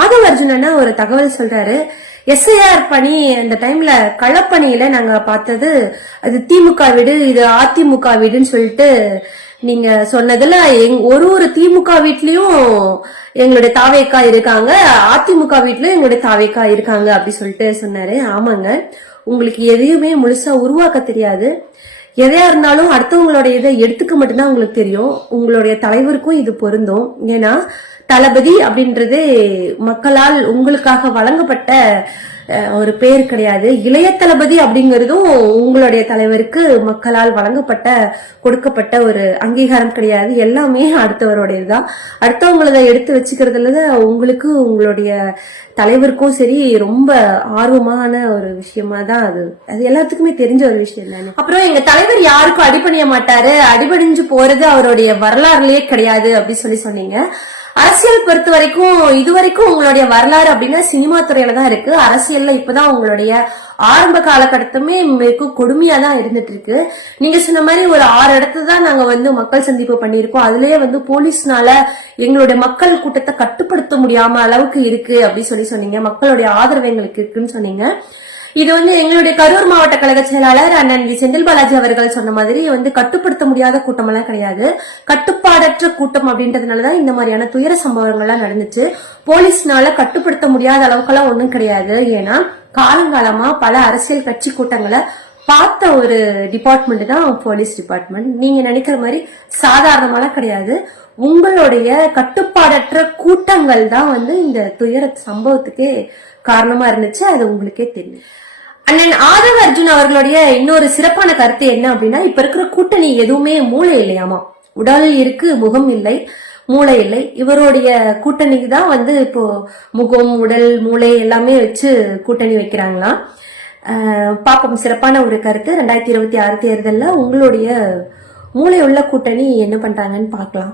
ஆதவ அர்ஜுனன் ஒரு தகவல் சொல்றாரு. எஸ்ஐஆர் பணி அந்த டைம்ல களப்பணியில நாங்க பார்த்தது அது திமுக வீடு இது அதிமுக வீடுன்னு சொல்லிட்டு நீங்க சொன்னதுல எங்- ஒரு ஒரு திமுக வீட்லயும் எங்களுடைய தாவேக்கா இருக்காங்க அதிமுக வீட்லயும் எங்களுடைய தாவேக்கா இருக்காங்க அப்படி சொல்லிட்டு சொன்னாரு. ஆமாங்க. உங்களுக்கு எதையுமே முழுசா உருவாக்க தெரியாது. எதையா இருந்தாலும் அடுத்தவங்களுடைய இதை எடுத்துக்க மட்டும்தான் உங்களுக்கு தெரியும். உங்களுடைய தலைவருக்கும் இது பொருந்தும். ஏன்னா தளபதி அப்படின்றது மக்களால் உங்களுக்காக வழங்கப்பட்ட ஒரு பேர் கிடையாது. இளைய தளபதி அப்படிங்கிறதும் உங்களுடைய தலைவருக்கு மக்களால் வழங்கப்பட்ட கொடுக்கப்பட்ட ஒரு அங்கீகாரம் கிடையாது. எல்லாமே அடுத்தவருடையதுதான். அடுத்தவங்களத எடுத்து வச்சுக்கிறதுல உங்களுக்கு உங்களுடைய தலைவருக்கும் சரி ரொம்ப ஆர்வமான ஒரு விஷயமா தான் அது. அது எல்லாத்துக்குமே தெரிஞ்ச ஒரு விஷயம் தானே. அப்புறம் எங்க தலைவர் யாருக்கும் அடிபணிய மாட்டாரு. அடிபணிஞ்சு போறது அவருடைய வரலாறுலயே கிடையாது அப்படி சொல்லி சொன்னீங்க. அரசியல் பொறுத்த வரைக்கும் இது வரைக்கும் உங்களுடைய வரலாறு அப்படின்னா சினிமா துறையில தான் இருக்கு. அரசியல்ல இப்பதான் உங்களுடைய ஆரம்ப காலகட்டத்துமே மிக கொடுமையா தான் இருந்துட்டு இருக்கு நீங்க சொன்ன மாதிரி ஒரு ஆறு இடத்துல தான் நாங்க வந்து மக்கள் சந்திப்பு பண்ணியிருக்கோம். அதுலயே வந்து போலீஸ்னால எங்களுடைய மக்கள் கூட்டத்தை கட்டுப்படுத்த முடியாம அளவுக்கு இருக்கு அப்படின்னு சொல்லி சொன்னீங்க. மக்களுடைய ஆதரவு எங்களுக்கு இருக்குன்னு சொன்னீங்க. இது வந்து எங்களுடைய கரூர் மாவட்ட கழக செயலாளர் அண்ணன் வி. செந்தில் பாலாஜி அவர்கள் சொன்ன மாதிரி வந்து கட்டுப்படுத்த முடியாத கூட்டம் எல்லாம் கிடையாது. கட்டுப்பாடற்ற கூட்டம் அப்படின்றதுனாலதான் இந்த மாதிரியான துயர சம்பவங்கள்லாம் நடந்துச்சு. போலீஸ்னால கட்டுப்படுத்த முடியாத அளவுக்கெல்லாம் ஒண்ணும் கிடையாது. ஏன்னா காலங்காலமா பல அரசியல் கட்சி கூட்டங்களை பார்த்த ஒரு டிபார்ட்மெண்ட் தான் போலீஸ் டிபார்ட்மெண்ட் நீங்க நினைக்கிற மாதிரி சாதாரணமான கிடையாது. உங்களுடைய கட்டுப்பாடற்ற கூட்டங்கள் தான் வந்து இந்த துயர சம்பவத்துக்கே காரணமா இருந்துச்சு. அது உங்களுக்கே தெரியும். அண்ணன் ஆதவ அர்ஜுன் அவர்களுடைய இன்னொரு சிறப்பான கருத்து என்ன அப்படின்னா இப்ப இருக்கிற கூட்டணி எதுவுமே மூளை இல்லையாமா? உடல் இருக்கு முகம் இல்லை மூளை இல்லை. இவருடைய கூட்டணிக்கு தான் வந்து இப்போ முகம் உடல் மூளை எல்லாமே வச்சு கூட்டணி வைக்கிறாங்களாம் பார்ப்போம். சிறப்பான ஒரு கருத்து. ரெண்டாயிரத்தி இருபத்தி ஆறு தேர்தலில் உங்களுடைய மூளை உள்ள கூட்டணி என்ன பண்ணுறாங்கன்னு பார்க்கலாம்.